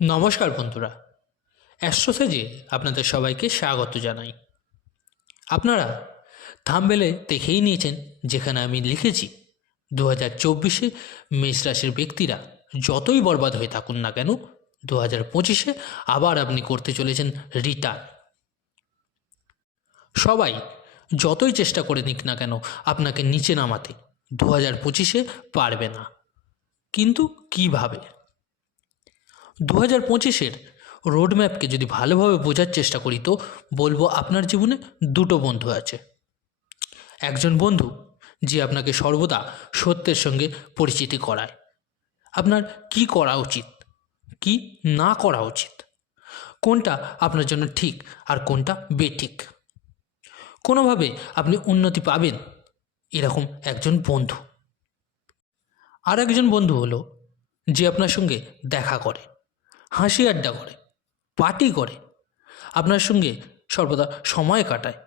নমস্কার বন্ধুরা, অ্যাস্ট্রোসেজে আপনাদের সবাইকে স্বাগত জানাই। আপনারা থাম্বনেলে দেখেই নিয়েছেন, যেখানে আমি লিখেছি 2024-এ মেষ রাশির ব্যক্তিরা যতই বরবাদ হয়ে থাকুন না কেন, 2025-এ আবার আপনি করতে চলেছেন রিটার্ন। সবাই যতই চেষ্টা করে নিক না কেন আপনাকে নিচে নামাতে 2025-এ পারবে না। কিন্তু কীভাবে? 2025-এর রোডম্যাপকে যদি ভালোভাবে বোঝার চেষ্টা করি তো বলবো, আপনার জীবনে দুটো বন্ধু আছে। একজন বন্ধু যে আপনাকে সর্বদা সত্যের সঙ্গে পরিচিতি করায়, আপনার কি করা উচিত, কি না করা উচিত, কোনটা আপনার জন্য ঠিক আর কোনটা বেঠিক, কোনোভাবে আপনি উন্নতি পাবেন, এরকম একজন বন্ধু। আর একজন বন্ধু হলো যে আপনার সঙ্গে দেখা করে, হাসি আড্ডা করে, পার্টি করে, আপনার সঙ্গে সর্বদা সময় কাটায়,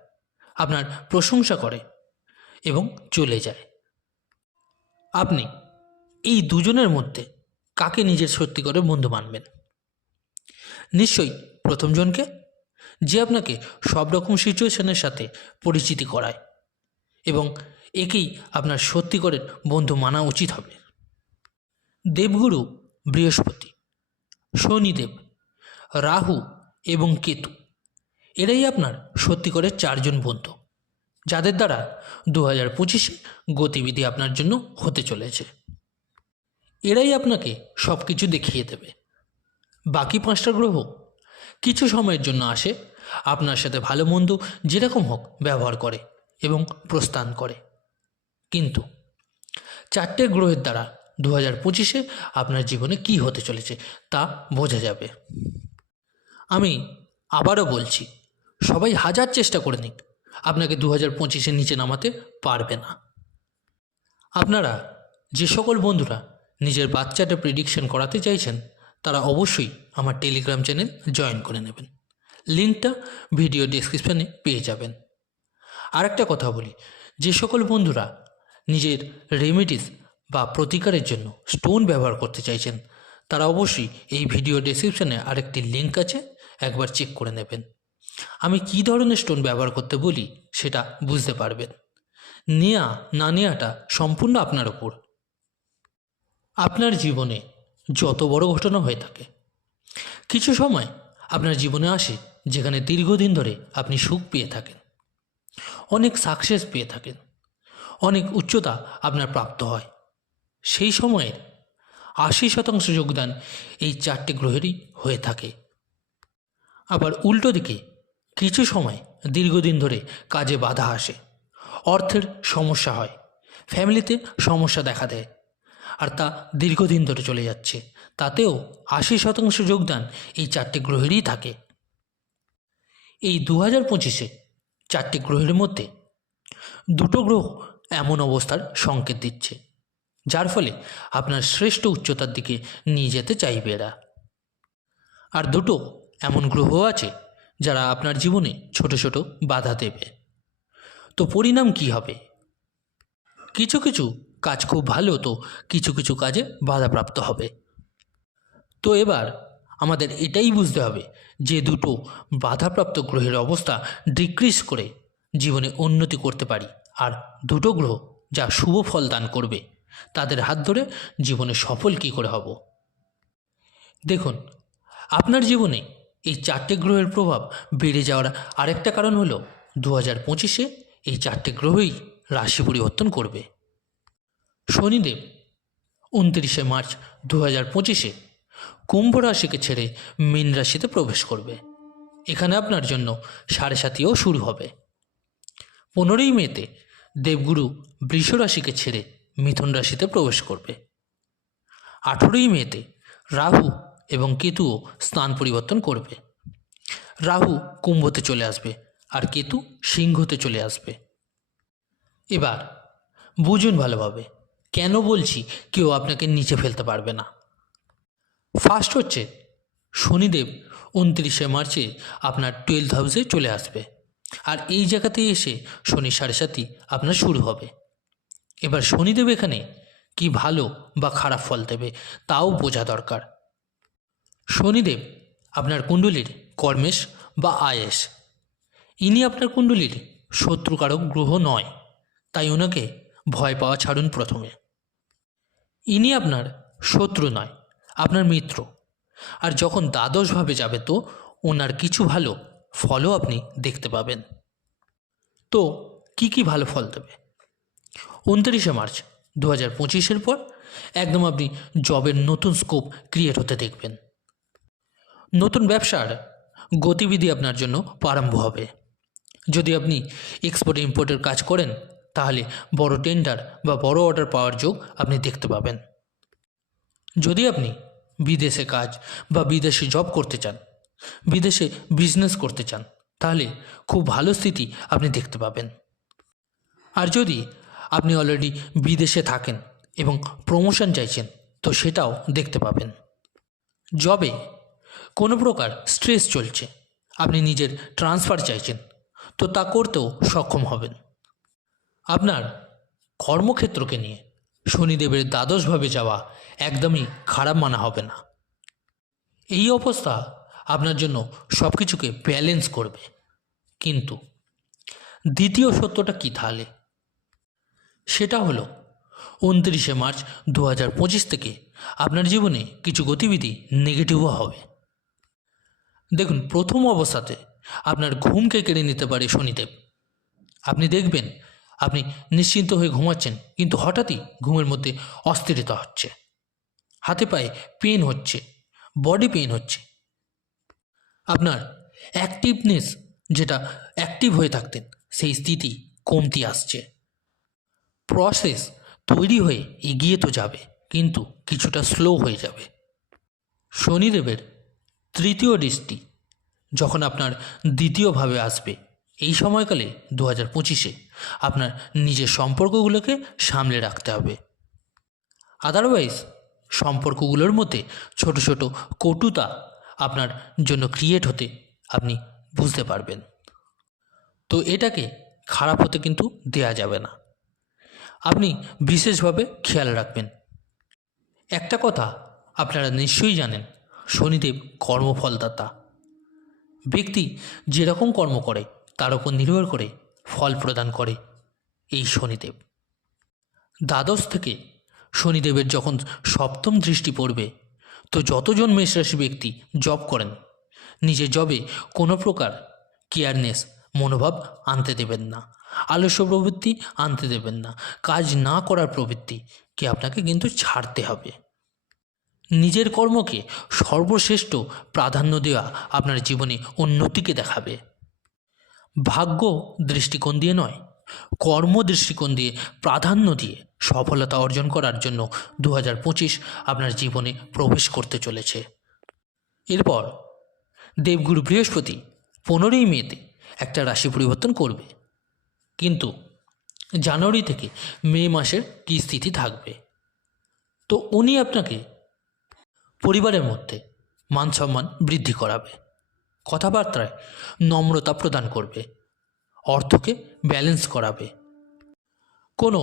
আপনার প্রশংসা করে এবং চলে যায়। আপনি এই দুজনের মধ্যে কাকে নিজের সত্যি করে বন্ধু মানবেন? নিশ্চয়ই প্রথমজনকে, যে আপনাকে সব রকম সিচুয়েশনের সাথে পরিচিতি করায় এবং একেই আপনার সত্যি করে বন্ধু মানা উচিত হবে। দেবগুরু বৃহস্পতি, শনিদেব, রাহু এবং কেতু, এরাই আপনার সত্যি করে চারজন বন্ধু, যাদের দ্বারা 2025-এ গতিবিধি আপনার জন্য হতে চলেছে। এরাই আপনাকে সব কিছু দেখিয়ে দেবে। বাকি 5টা গ্রহ কিছু সময়ের জন্য আসে, আপনার সাথে ভালো মন্দ যেরকম হোক ব্যবহার করে এবং প্রস্থান করে, কিন্তু 4টে গ্রহের দ্বারা 2025-এ আপনার জীবনে কি হতে চলেছে তা বোঝা যাবে। আমি আবারও বলছি, সবাই হাজার চেষ্টা করে নিক, আপনাকে 2025-এর নিচে নামাতে পারবে না। আপনারা যে সকল বন্ধুরা নিজের বাচ্চাটা প্রেডিকশন করাতে চাইছেন, তারা অবশ্যই আমার টেলিগ্রাম চ্যানেল জয়েন করে নেবেন। লিঙ্কটা ভিডিও ডেসক্রিপশানে পেয়ে যাবেন। আর একটা কথা বলি, যে সকল বন্ধুরা নিজের রেমেডিস বা প্রতিকারের জন্য স্টোন ব্যবহার করতে চাইছেন, তারা অবশ্যই এই ভিডিও ডেসক্রিপশানে আরেকটি লিঙ্ক আছে, একবার চেক করে নেবেন। আমি কী ধরনের স্টোন ব্যবহার করতে বলি সেটা বুঝতে পারবেন। নেয়া না নেওয়াটা সম্পূর্ণ আপনার ওপর। আপনার জীবনে যত বড় ঘটনা হয়ে থাকে, কিছু সময় আপনার জীবনে আসে যেখানে দীর্ঘদিন ধরে আপনি সুখ পেয়ে থাকেন, অনেক সাকসেস পেয়ে থাকেন, অনেক উচ্চতা আপনার প্রাপ্ত হয়। সেই সময়ের 80% যোগদান এই 4টে গ্রহেরই হয়ে থাকে। আবার উল্টো দিকে কিছু সময় দীর্ঘদিন ধরে কাজে বাধা আসে, অর্থের সমস্যা হয়, ফ্যামিলিতে সমস্যা দেখা দেয়, আর তা দীর্ঘদিন ধরে চলে যাচ্ছে। তাতেও 80% যোগদান এই 4টে গ্রহেরই থাকে। এই 2025-এ 4টে গ্রহের মধ্যে দুটো গ্রহ এমন অবস্থার সংকেত দিচ্ছে, যার ফলে আপনার শ্রেষ্ঠ উচ্চতার দিকে নিয়ে যেতে চাইবে এরা। আর দুটো এমন গ্রহ আছে যারা আপনার জীবনে ছোট ছোট বাধা দেবে। তো পরিণাম কি হবে? কিছু কিছু কাজ খুব ভালো, তো কিছু কিছু কাজে বাধাপ্রাপ্ত হবে। তো এবার আমাদের এটাই বুঝতে হবে যে দুটো বাধাপ্রাপ্ত গ্রহের অবস্থা ডিক্রিজ করে জীবনে উন্নতি করতে পারি, আর দুটো গ্রহ যা শুভ ফল দান করবে তাদের হাত ধরে জীবনে সফল কী করে হব। দেখুন, আপনার জীবনে এই 4টে গ্রহের প্রভাব বেড়ে যাওয়ার আরেকটা কারণ হলো 2025-এ এই 4টে গ্রহই রাশি পরিবর্তন করবে। শনিদেব 29শে মার্চ 2025-এ কুম্ভ রাশিকে ছেড়ে মীন রাশিতে প্রবেশ করবে। এখানে আপনার জন্য 7.5ও শুরু হবে। 15ই মেতে দেবগুরু বৃষ রাশিকে ছেড়ে মিথুন রাশিতে প্রবেশ করবে। 18ই মেতে রাহু এবং কেতুও স্থান পরিবর্তন করবে। রাহু কুম্ভতে চলে আসবে আর কেতু সিংহতে চলে আসবে। এবার বুঝুন ভালোভাবে, কেন বলছি কেউ আপনাকে নিচে ফেলতে পারবে না। ফার্স্ট হচ্ছে, শনিদেব 29শে মার্চে আপনার 12th হাউসে চলে আসবে, আর এই জায়গাতেই এসে শনি 7.5 আপনার শুরু হবে। এবার শনিদেব এখানে কি ভালো বা খারাপ ফল দেবে তাও বোঝা দরকার। শনিদেব আপনার কুণ্ডলীর কর্মেশ বা আয়েশ। ইনি আপনার কুণ্ডলীর শত্রুকারক গ্রহ নয়, তাই ওনাকে ভয় পাওয়া ছাড়ুন। প্রথমে ইনি আপনার শত্রু নয়, আপনার মিত্র। আর যখন দ্বাদশভাবে যাবে তো ওনার কিছু ভালো ফলও আপনি দেখতে পাবেন। তো কি কি ভালো ফল দেবে? 29 মার্চ 2025 পর একদম আপনি জবের নতুন স্কোপ ক্রিয়েট হতে দেখবেন। নতুন ব্যবসার গতিবিধি আপনার জন্য প্রারম্ভ হবে। যদি আপনি এক্সপোর্ট ইম্পোর্টের কাজ করেন তাহলে বড় টেন্ডার বা বড় অর্ডার পাওয়ার যোগ আপনি দেখতে পাবেন। যদি আপনি বিদেশে কাজ বা বিদেশে জব করতে চান, বিদেশে বিজনেস করতে চান, তাহলে খুব ভালো স্থিতি আপনি দেখতে পাবেন। আর যদি আপনি অলরেডি বিদেশে থাকেন এবং প্রমোশন চাইছেন তো সেটাও দেখতে পাবেন। জবে কোনো প্রকার স্ট্রেস চলছে, আপনি নিজের ট্রান্সফার চাইছেন তো তা করতেও সক্ষম হবেন। আপনার কর্মক্ষেত্রকে নিয়ে শনিদেবের দ্বাদশভাবে যাওয়া একদমই খারাপ মানা হবে না। এই অবস্থা আপনার জন্য সব কিছুকে ব্যালেন্স করবে। কিন্তু দ্বিতীয় সত্যটা কী তাহলে? সেটা হলো 29 মার্চ 2025 থেকে আপনার জীবনে কিছু গতিবিধি নেগেটিভও হবে। দেখুন, প্রথম অবস্থাতে আপনার ঘুমকে কেড়ে নিতে পারে শনিদেব। আপনি দেখবেন আপনি নিশ্চিন্ত হয়ে ঘুমাচ্ছেন, কিন্তু হঠাৎই ঘুমের মধ্যে অস্থিরতা হচ্ছে, হাতে পায়ে পেন হচ্ছে, বডি পেন হচ্ছে। আপনার অ্যাক্টিভনেস, যেটা অ্যাক্টিভ হয়ে থাকতেন, সেই স্থিতি কমতি আসছে। প্রসেস তৈরি হয়ে এগিয়ে তো যাবে, কিন্তু কিছুটা স্লো হয়ে যাবে। শনিদেবের তৃতীয় দৃষ্টি যখন আপনার দ্বিতীয়ভাবে আসবে, এই সময়কালে 2025-এ আপনার নিজের সম্পর্কগুলোকে সামলে রাখতে হবে। আদারওয়াইজ সম্পর্কগুলোর মধ্যে ছোট ছোট কটুতা আপনার জন্য ক্রিয়েট হতে আপনি বুঝতে পারবেন। তো এটাকে খারাপ হতে কিন্তু দেয়া যাবে না, আপনি বিশেষভাবে খেয়াল রাখবেন। একটা কথা আপনারা নিশ্চয়ই জানেন, শনিদেব কর্মফলদাতা। ব্যক্তি যেরকম কর্ম করে তার উপর নির্ভর করে ফল প্রদান করে এই শনিদেব। দ্বাদশ থেকে শনিদেবের যখন সপ্তম দৃষ্টি পড়বে, তো যতজন মেষরাশি ব্যক্তি জব করেন, নিজের জবে কোনো প্রকার কেয়ারনেস মনোভাব আনতে দেবেন না, আলস্য প্রবৃত্তি আনতে দেবেন না, কাজ না করার প্রবৃত্তিকে আপনাকে কিন্তু ছাড়তে হবে। নিজের কর্মকে সর্বশ্রেষ্ঠ প্রাধান্য দেওয়া আপনার জীবনে উন্নতিকে দেখাবে। ভাগ্য দৃষ্টিকোণ দিয়ে নয়, কর্ম দৃষ্টিকোণ দিয়ে প্রাধান্য দিয়ে সফলতা অর্জন করার জন্য 2025 আপনার জীবনে প্রবেশ করতে চলেছে। এরপর দেবগুরু বৃহস্পতি 15ই মেতে একটা রাশি পরিবর্তন করবে। কিন্তু জানুয়ারি থেকে মে মাসের কী স্থিতি থাকবে? তো উনি আপনাকে পরিবারের মধ্যে মান সম্মান বৃদ্ধি করাবে, কথাবার্তায় নম্রতা প্রদান করবে, অর্থকে ব্যালেন্স করাবে। কোনো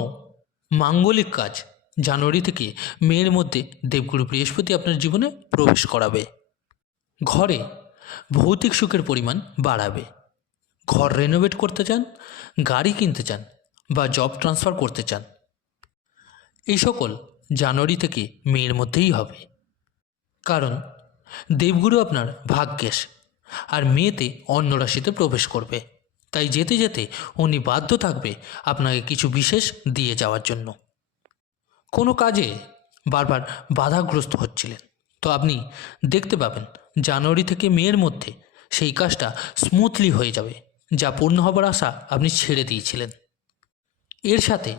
মাঙ্গলিক কাজ জানুয়ারি থেকে মের মধ্যে দেবগুরু বৃহস্পতি আপনার জীবনে প্রবেশ করাবে। ঘরে ভৌতিক সুখের পরিমাণ বাড়াবে। ঘর রেনোভেট করতে চান, গাড়ি কিনতে চান বা জব ট্রান্সফার করতে চান, এই সকল জানুয়ারি থেকে মের মধ্যেই হবে। কারণ দেবগুরু আপনার ভাগ্যেশ, আর মেতে অন্য রাশিতে প্রবেশ করবে। তাই যেতে যেতে উনি বাধ্য থাকবে আপনাকে কিছু বিশেষ দিয়ে যাওয়ার জন্য। কোনো কাজে বারবার বাধাগ্রস্ত হচ্ছিলেন, তো আপনি দেখতে পাবেন জানুয়ারি থেকে মের মধ্যে সেই কাজটা স্মুথলি হয়ে যাবে, যা পূর্ণ হবার আশা আপনি ছেড়ে দিয়েছিলেন। এর সাথে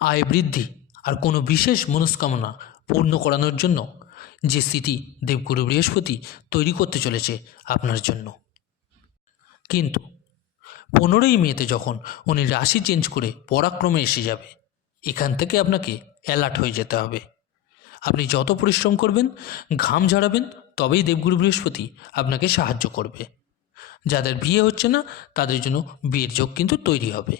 আয় বৃদ্ধি আর কোনো বিশেষ মনস্কামনা পূর্ণ করানোর জন্য যে স্থিতি দেবগুরু বৃহস্পতি তৈরি করতে চলেছে আপনার জন্য। কিন্তু 15ই মেতে যখন উনি রাশি চেঞ্জ করে পরাক্রমে এসে যাবে, এখান থেকে আপনাকে অ্যালার্ট হয়ে যেতে হবে। আপনি যত পরিশ্রম করবেন, ঘাম ঝরাবেন, তবেই দেবগুরু বৃহস্পতি আপনাকে সাহায্য করবে। যাদের বিয়ে হচ্ছে না তাদের জন্য বিয়ের যোগ কিন্তু তৈরি হবে।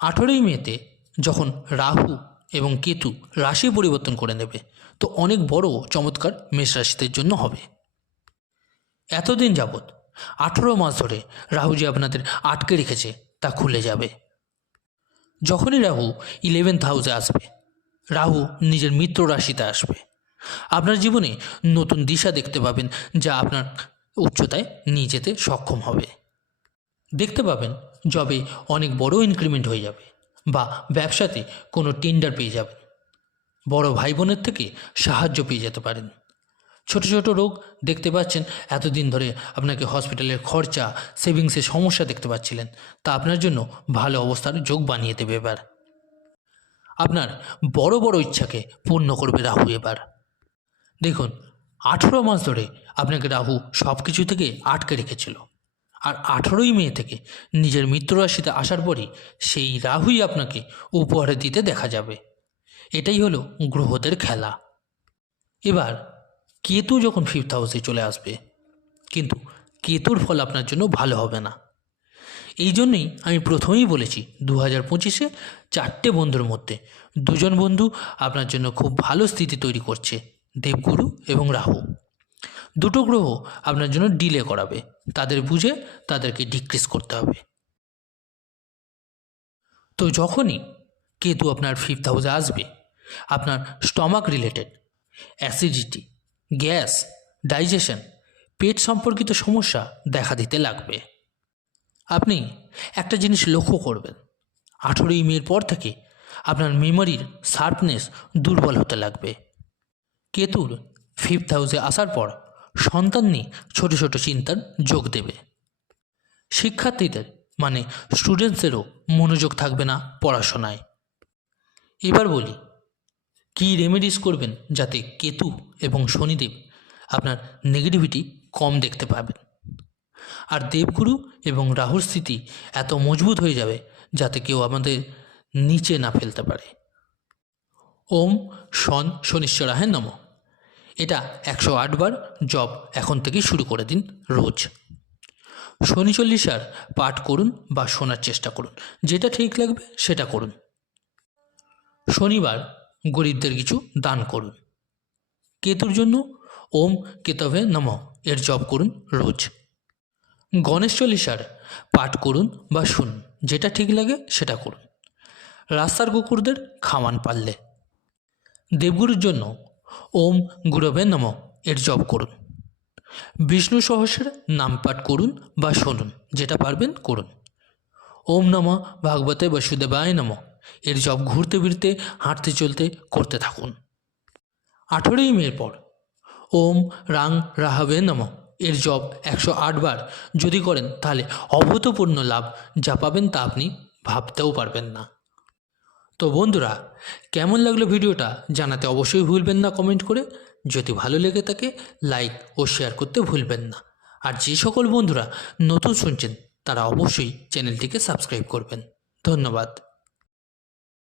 18ই মেতে যখন রাহু এবং কেতু রাশি পরিবর্তন করে নেবে, তো অনেক বড় চমৎকার মেষ রাশিদের জন্য হবে। এতদিন যাবৎ 18 মাস ধরে রাহু যে আপনাদের আটকে রেখেছে তা খুলে যাবে। যখনই রাহু 11th হাউসে আসবে, রাহু নিজের মিত্র রাশিতে আসবে, আপনার জীবনে নতুন দিশা দেখতে পাবেন, যা আপনার উচ্চতায় নিয়ে যেতে সক্ষম হবে। দেখতে পাবেন জবে অনেক বড় ইনক্রিমেন্ট হয়ে যাবে, বা ব্যবসাতে কোনো টেন্ডার পেয়ে যাবেন। বড় ভাই বোনের থেকে সাহায্য পেয়ে যেতে পারেন। ছোট ছোট রোগ দেখতে পাচ্ছেন, এতদিন ধরে আপনাকে হসপিটালের খরচা, সেভিংসের সমস্যা দেখতে পাচ্ছিলেন, তা আপনার জন্য ভালো অবস্থার যোগ বানিয়ে দেবে। এবার আপনার বড় বড় ইচ্ছাকে পূর্ণ করবে রাহু। এবার দেখুন, 18 মাস ধরে আপনাকে রাহু সব কিছু থেকে আটকে রেখেছিল, আর 18ই মে থেকে নিজের মিত্র রাশিতে আসার পরই সেই রাহুই আপনাকে উপহারে দিতে দেখা যাবে। এটাই হলো গ্রহদের খেলা। এবার কেতু যখন 5th হাউসে চলে আসবে, কিন্তু কেতুর ফল আপনার জন্য ভালো হবে না। এই জন্যই আমি প্রথমেই বলেছি 2025-এ 4টে বন্ধুর মধ্যে 2জন বন্ধু আপনার জন্য খুব ভালো স্থিতি তৈরি করছে, দেবগুরু এবং রাহু। দুটো গ্রহ আপনার জন্য ডিলে করাবে, তাদের বুঝে তাদেরকে ডিক্রিজ করতে হবে। তো যখনই কেতু আপনার 5th হাউসে আসবে, আপনার stomach related acidity, gas, digestion, পেট সম্পর্কিত সমস্যা দেখা দিতে লাগবে। আপনি একটা জিনিস লক্ষ্য করবেন, 18ই মের পর থেকে আপনার মেমোরির শার্পনেস দুর্বল হতে লাগবে। কেতুর 5th হাউসে আসার পর সন্তান নিয়ে ছোট ছোট চিন্তার যোগ দেবে। শিক্ষার্থীদের মানে স্টুডেন্টসেরও মনোযোগ থাকবে না পড়াশোনায়। এবার বলি, কী রেমেডিস করবেন যাতে কেতু এবং শনিদেব আপনার নেগেটিভিটি কম দেখতে পাবেন, আর দেবগুরু এবং রাহুর স্থিতি এত মজবুত হয়ে যাবে যাতে কেউ আমাদের নিচে না ফেলতে পারে। ওম শনিশ্চরায় নমঃ, এটা 108 বার জপ এখন থেকেই শুরু করে দিন রোজ। শনি চল্লিশার পাঠ করুন বা শোনার চেষ্টা করুন, যেটা ঠিক লাগবে সেটা করুন। শনিবার গরিবদের কিছু দান করুন। কেতুর জন্য ওম কেতবে নমঃ এর জপ করুন রোজ। গণেশ চল্লিশার পাঠ করুন বা শুনুন, যেটা ঠিক লাগে সেটা করুন। রাস্তার কুকুরদের খাওয়ান পারলে। দেবগুরুর জন্য ওম গুরবে নমঃ এর জপ করুন। বিষ্ণু সহস্রের নাম পাঠ করুন বা শুনুন, যেটা পারবেন করুন। ওম নমঃ ভাগবতে বসুদেবায় নমঃ এর জপ ঘুরতে ফিরতে, হাঁটতে চলতে করতে থাকুন। 18ই মের পর ওম রাং রাহাবে নমঃ এর জপ 108 বার যদি করেন, তাহলে অভূতপূর্ণ লাভ যা পাবেন তা আপনি ভাবতেও পারবেন না। তো বন্ধুরা, কেমন লাগলো ভিডিওটা জানাতে অবশ্যই ভুলবেন না কমেন্ট করে। যদি ভালো লেগে থাকে লাইক ও শেয়ার করতে ভুলবেন না। আর যে সকল বন্ধুরা নতুন শুনছেন তারা অবশ্যই চ্যানেলটিকে সাবস্ক্রাইব করবেন। ধন্যবাদ।